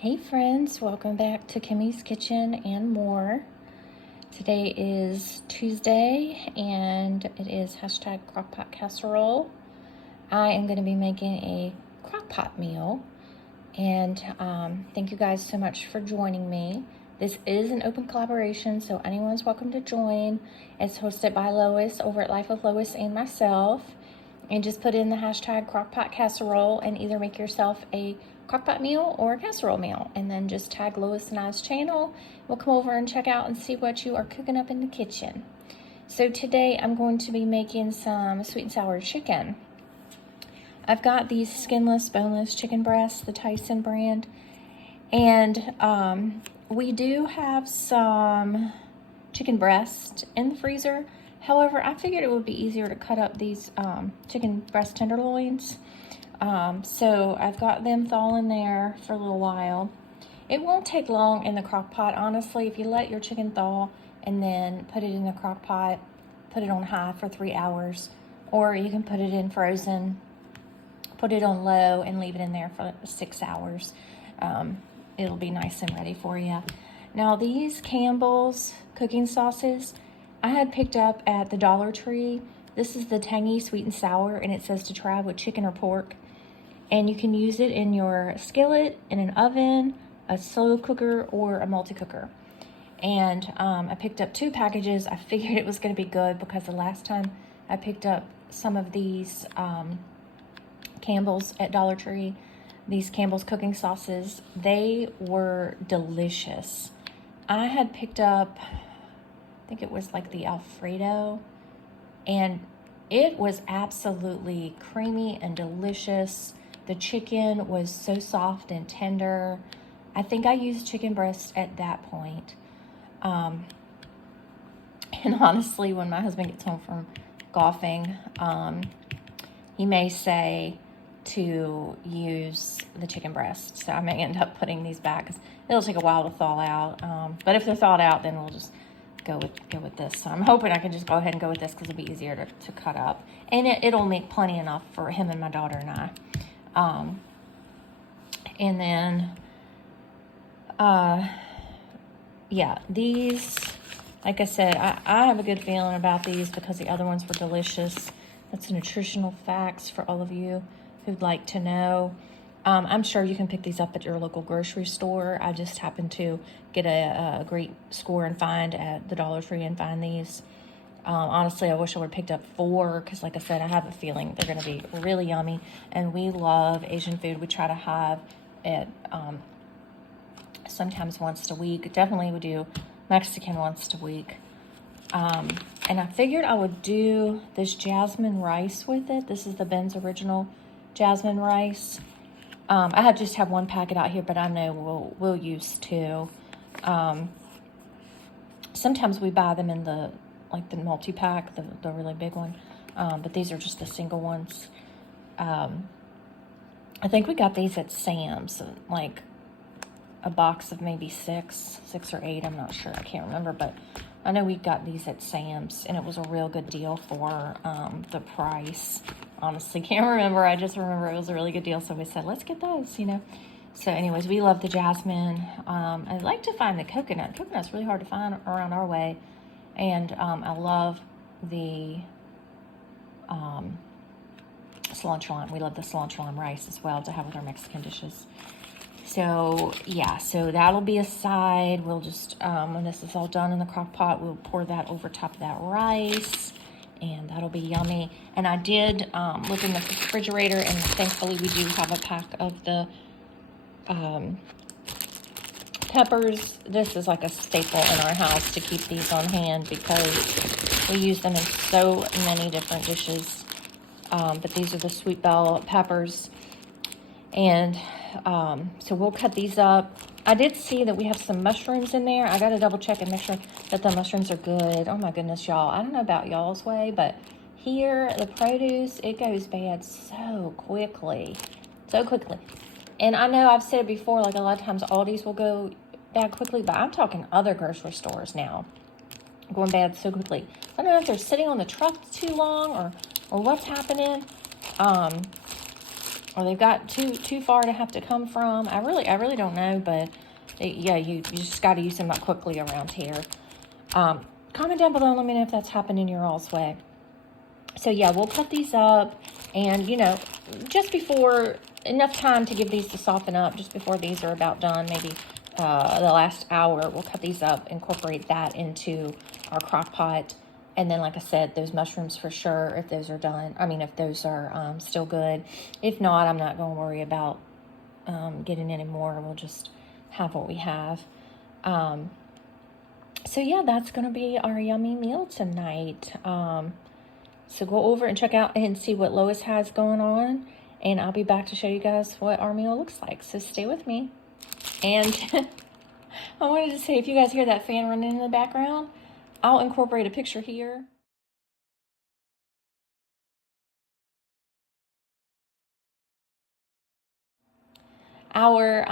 Hey friends, welcome back to Kimmy's Kitchen and more. Today is Tuesday and it is hashtag crockpot casserole. I am going to be making a crockpot meal and thank you guys so much for joining me. This is an open collaboration, so anyone's welcome to join. It's hosted by Lois over at Life with Lois and myself. And just put in the hashtag crockpot casserole and either make yourself a crockpot meal or a casserole meal, and then just tag Lois and I's channel. We'll come over and check out and see what you are cooking up in the kitchen. So today I'm going to be making some sweet and sour chicken. I've got these skinless, boneless chicken breasts, the Tyson brand, and we do have some chicken breast in the freezer. However, I figured it would be easier to cut up these chicken breast tenderloins. So I've got them thawing there for a little while. It won't take long in the crock pot, honestly. If you let your chicken thaw and then put it in the crock pot, put it on high for 3 hours, or you can put it in frozen, put it on low and leave it in there for 6 hours. It'll be nice and ready for you. Now these Campbell's cooking sauces, I had picked up at the Dollar Tree. This is the tangy sweet and sour, and it says to try with chicken or pork. And you can use it in your skillet, in an oven, a slow cooker, or a multi-cooker. And I picked up 2 packages. I figured it was going to be good because the last time I picked up some of these Campbell's at Dollar Tree, these Campbell's cooking sauces, they were delicious. I had picked up, I think it was like the Alfredo, and it was absolutely creamy and delicious. The chicken was so soft and tender. I think I used chicken breast at that point. And honestly, when my husband gets home from golfing, he may say to use the chicken breast. So I may end up putting these back because it'll take a while to thaw out. But if they're thawed out, then we'll just go with this. So I'm hoping I can just go ahead and go with this because it'll be easier to cut up. And it'll make plenty enough for him and my daughter and I. And then, yeah, these, like I said, I have a good feeling about these because the other ones were delicious. That's nutritional facts for all of you who'd like to know. I'm sure you can pick these up at your local grocery store. I just happened to get a great score and find at the Dollar Tree and find these. Honestly, I wish I would have picked up 4 because, like I said, I have a feeling they're going to be really yummy. And we love Asian food. We try to have it sometimes once a week. Definitely we do Mexican once a week. And I figured I would do this jasmine rice with it. This is the Ben's Original Jasmine Rice. I just have 1 packet out here, but I know we'll use 2. Sometimes we buy them in the multi-pack, the really big one. But these are just the single ones. I think we got these at Sam's, like a box of maybe 6 or 8. I'm not sure. I can't remember, but I know we got these at Sam's, and it was a real good deal for the price. Honestly, can't remember. I just remember it was a really good deal, so we said, let's get those, So anyways, we love the jasmine. I like to find the coconut. Coconut's really hard to find around our way. And I love the cilantro lime. We love the cilantro lime rice as well to have with our Mexican dishes. So yeah, so that'll be a side. We'll just, when this is all done in the crock pot, we'll pour that over top of that rice, and that'll be yummy. And I did look in the refrigerator, and thankfully we do have a pack of the peppers. This is like a staple in our house to keep these on hand because we use them in so many different dishes. But these are the sweet bell peppers. And so we'll cut these up. I did see that we have some mushrooms in there. I got to double check and make sure that the mushrooms are good. Oh my goodness, y'all. I don't know about y'all's way, but here, the produce, it goes bad so quickly. So quickly. And I know I've said it before, like a lot of times Aldi's will go bad quickly, but I'm talking other grocery stores now going bad so quickly. I don't know if they're sitting on the truck too long or what's happening. or they've got too far to have to come from. I really don't know, but yeah, you just got to use them up quickly around here. Comment down below and let me know if that's happened in your all's way. So yeah, we'll cut these up, and you know, just before, enough time to give these to soften up, just before these are about done, maybe the last hour, we'll cut these up, incorporate that into our crock pot. And then, like I said, those mushrooms for sure, if those are done, I mean, if those are still good. If not, I'm not going to worry about getting any more. We'll just have what we have. So yeah, that's going to be our yummy meal tonight. So go over and check out and see what Lois has going on. And I'll be back to show you guys what our meal looks like. So stay with me. And I wanted to say, if you guys hear that fan running in the background, I'll incorporate a picture here. Our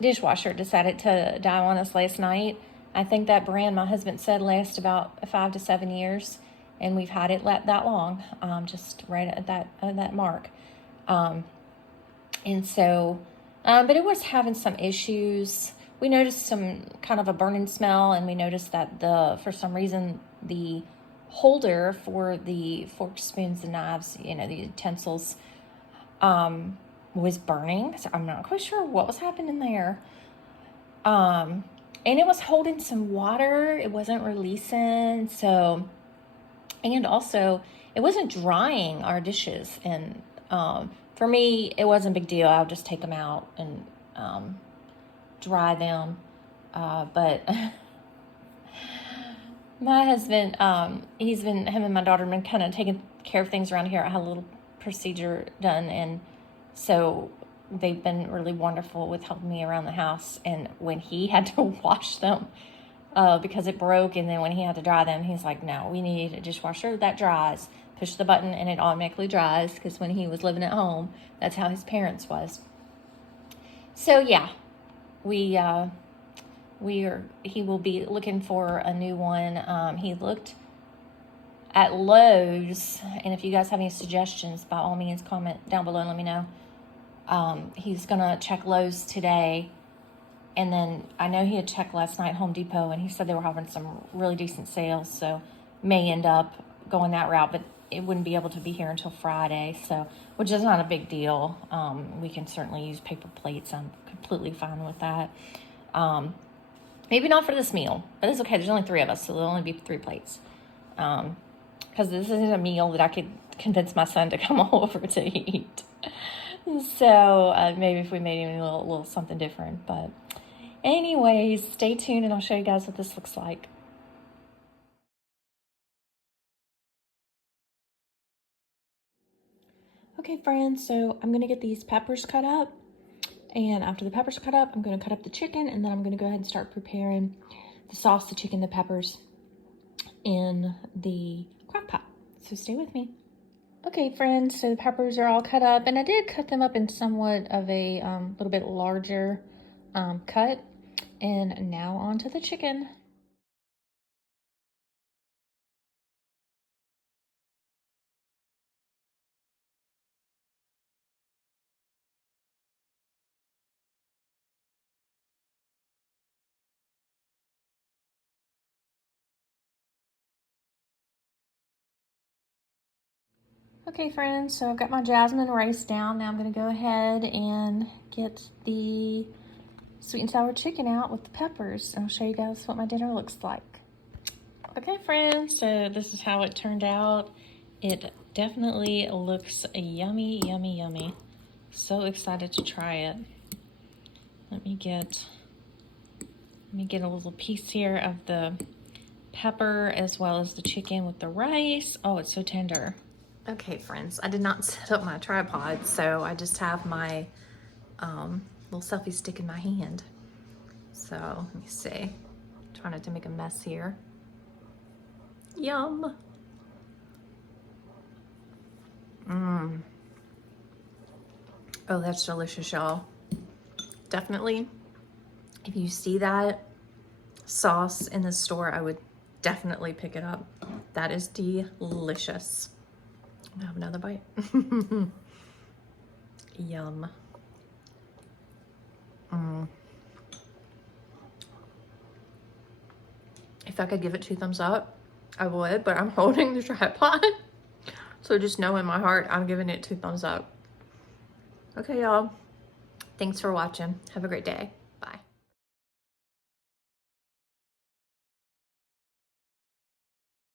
dishwasher decided to die on us last night. I think that brand, my husband said, lasts about 5 to 7 years, and we've had it that long, just right at that mark. And so, but it was having some issues. We noticed some kind of a burning smell, and we noticed that for some reason, the holder for the forks, spoons, and knives, you know, the utensils, was burning. So I'm not quite sure what was happening there. And it was holding some water. It wasn't releasing. So, and also it wasn't drying our dishes. And, for me, it wasn't a big deal. I'll just take them out and, dry them. But my husband, him and my daughter have been kind of taking care of things around here. I had a little procedure done, and so they've been really wonderful with helping me around the house. And when he had to wash them, because it broke, and then when he had to dry them, he's like, no, we need a dishwasher that dries. Push the button and it automatically dries, because when he was living at home, that's how his parents was. So yeah, he will be looking for a new one. He looked at Lowe's, and if you guys have any suggestions, by all means, comment down below and let me know. He's gonna check Lowe's today, and then I know he had checked last night Home Depot, and he said they were having some really decent sales, so may end up going that route, but it wouldn't be able to be here until Friday, so, which is not a big deal. We can certainly use paper plates. I'm completely fine with that. Maybe not for this meal, but it's okay. There's only 3 of us, so there'll only be 3 plates. Because this isn't a meal that I could convince my son to come over to eat. So maybe if we made him a little something different. But anyways, stay tuned and I'll show you guys what this looks like. Okay, friends, so I'm going to get these peppers cut up. And after the peppers are cut up, I'm going to cut up the chicken, and then I'm going to go ahead and start preparing the sauce, the chicken, the peppers in the crock pot. So stay with me. Okay, friends, so the peppers are all cut up, and I did cut them up in somewhat of a little bit larger cut. And now on to the chicken. Okay, friends, so I've got my jasmine rice down. Now I'm going to go ahead and get the sweet and sour chicken out with the peppers. And I'll show you guys what my dinner looks like. Okay, friends, so this is how it turned out. It definitely looks yummy, yummy, yummy. So excited to try it. Let me get a little piece here of the pepper as well as the chicken with the rice. Oh, it's so tender. Okay, friends, I did not set up my tripod, so I just have my little selfie stick in my hand. So let me see. Try not to make a mess here. Yum. Oh, that's delicious, y'all. Definitely, if you see that sauce in the store, I would definitely pick it up. That is delicious. I'll have another bite. Yum. If I could give it 2 thumbs up, I would, but I'm holding the tripod. So just know in my heart, I'm giving it 2 thumbs up. Okay, y'all. Thanks for watching. Have a great day.